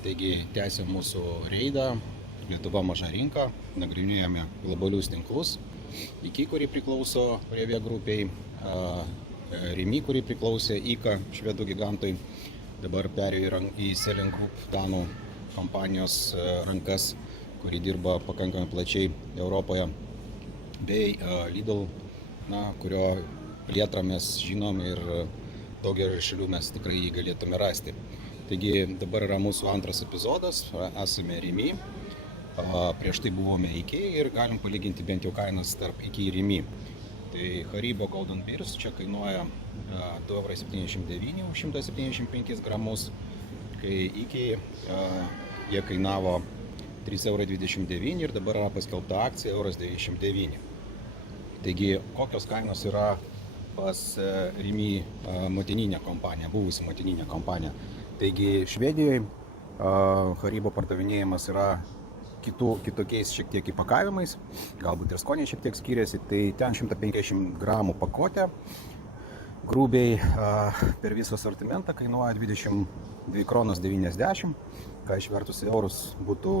Taigi tęsėm mūsų reidą, Lietuva maža rinka, nagrinėjame globalius tinklus, IKI, kuri priklauso Revie grupiai, Rimi, kuri priklausė IKA švedų gigantui, dabar perėjo į Selling Group danų kompanijos rankas, kuri dirba pakankamai plačiai Europoje, bei Lidl, kurio plėtrą mes žinom ir daugelį šalių mes tikrai jį galėtume rasti. Taigi dabar yra mūsų antras epizodas, esame Rimi, prieš tai buvome IKI ir galim palyginti bent jau kainas tarp IKI ir Rimi. Tai Haribo Golden Beers čia kainuoja 2,79 už 175 gramus, kai IKI jie kainavo 3,29 ir dabar yra paskelbta akcija 1,99 €. Taigi kokios kainos yra pas Rimi motininė kompanija, buvusi motininė kompanija. Taigi Švedijoje Haribo pardavinėjimas yra kitokiais šiek tiek įpakavimais, galbūt ir skoniai šiek tiek skiriasi, tai ten 150 gramų pakotė, grubiai per visą asortimentą kainuoja 22,90 kr, ką išvertus į eurus būtų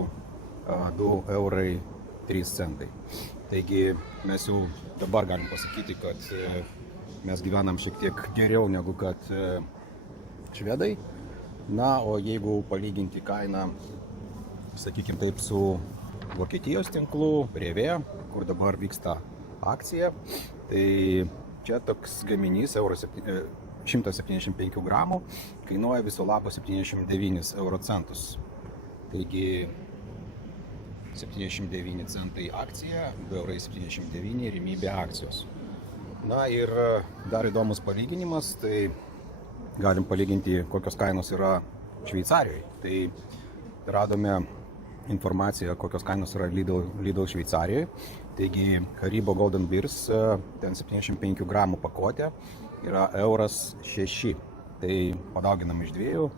2,03 €. Taigi mes jau dabar galim pasakyti, kad mes gyvenam šiek tiek geriau negu kad švedai. O jeigu palyginti kainą, sakykime taip, su Vokietijos tinklu, Revie, kur dabar vyksta akcija, tai čia toks gaminys 175 gramų kainuoja viso labo 79 €. Taigi 79 centai akcija, 2,79 € Rimi be akcijos. Ir dar įdomus palyginimas, tai galim palyginti, kokios kainos yra Šveicarijoje. Tai radome informaciją, kokios kainos yra Lidl Šveicarijoje. Taigi Haribo Golden Beers, ten 75 gramų pakotė yra 1,06 €. Tai padauginam iš 2,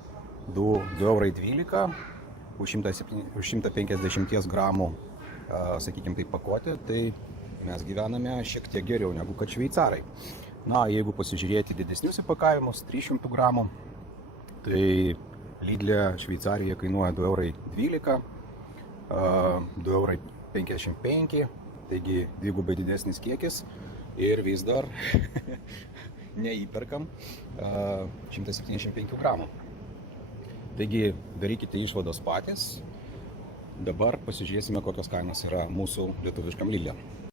2,12 € už 150 gramų, sakykime, tai pakotė, tai mes gyvename šiek tiek geriau negu kad šveicarai. Jeigu pasižiūrėti didesnius įpakavimus, 300 gramų, tai Lidle Šveicarijoje kainuoja 2,12 €, 2,55 €, taigi dvigubai didesnis kiekis ir vis dar neįperkam 175 gramų. Taigi darykite išvados patys. Dabar pasižiūrėsime, kokios kainos yra mūsų lietuviškam Lidle.